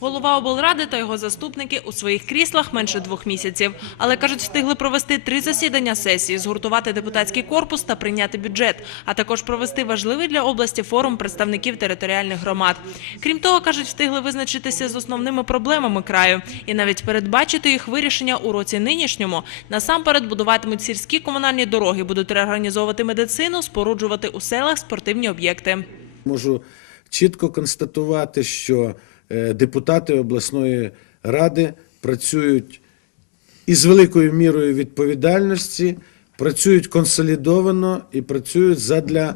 Голова облради та його заступники у своїх кріслах менше двох місяців. Але, кажуть, встигли провести три засідання сесії, згуртувати депутатський корпус та прийняти бюджет, а також провести важливий для області форум представників територіальних громад. Крім того, кажуть, встигли визначитися з основними проблемами краю і навіть передбачити їх вирішення у році нинішньому. Насамперед будуватимуть сільські комунальні дороги, будуть реорганізовувати медицину, споруджувати у селах спортивні об'єкти. Можу чітко констатувати, що депутати обласної ради працюють із великою мірою відповідальності, працюють консолідовано і працюють задля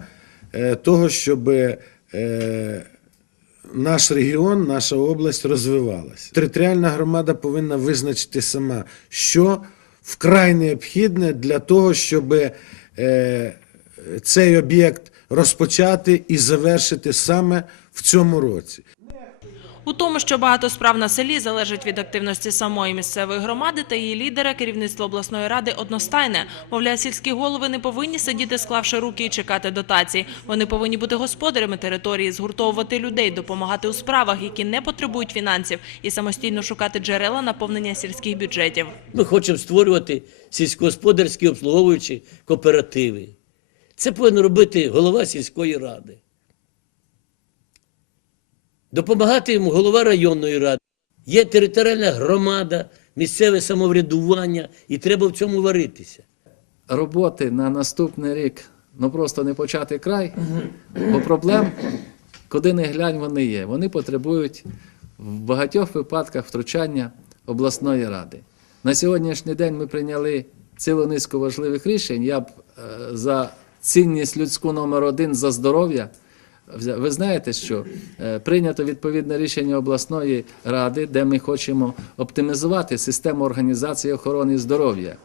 е, того, щоб е, наш регіон, наша область розвивалася. Територіальна громада повинна визначити сама, що вкрай необхідне для того, щоб е, цей об'єкт розпочати і завершити саме в цьому році. У тому, що багато справ на селі залежить від активності самої місцевої громади та її лідера, керівництво обласної ради одностайне. Мовляв, сільські голови не повинні сидіти, склавши руки і чекати дотацій. Вони повинні бути господарями території, згуртовувати людей, допомагати у справах, які не потребують фінансів, і самостійно шукати джерела наповнення сільських бюджетів. Ми хочемо створювати сільськогосподарські обслуговуючі кооперативи. Це повинен робити голова сільської ради. Допомагати йому голова районної ради. Є територіальна громада, місцеве самоврядування, і треба в цьому варитися. роботи на наступний рік ну просто не почати край, бо проблем, куди не глянь, вони є. Вони потребують в багатьох випадках втручання обласної ради. На сьогоднішній день ми прийняли цілу низку важливих рішень. Я б е, за цінність людську номер один за здоров'я. Ви знаєте, що е, прийнято відповідне рішення обласної ради, де ми хочемо оптимізувати систему організації охорони здоров'я.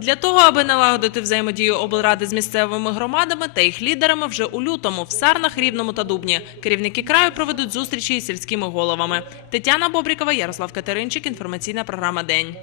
Для того, аби налагодити взаємодію облради з місцевими громадами та їх лідерами вже у лютому в Сарнах, Рівному та Дубні керівники краю проведуть зустрічі із сільськими головами. Тетяна Бобрікова, Ярослав Катеринчик. Інформаційна програма День.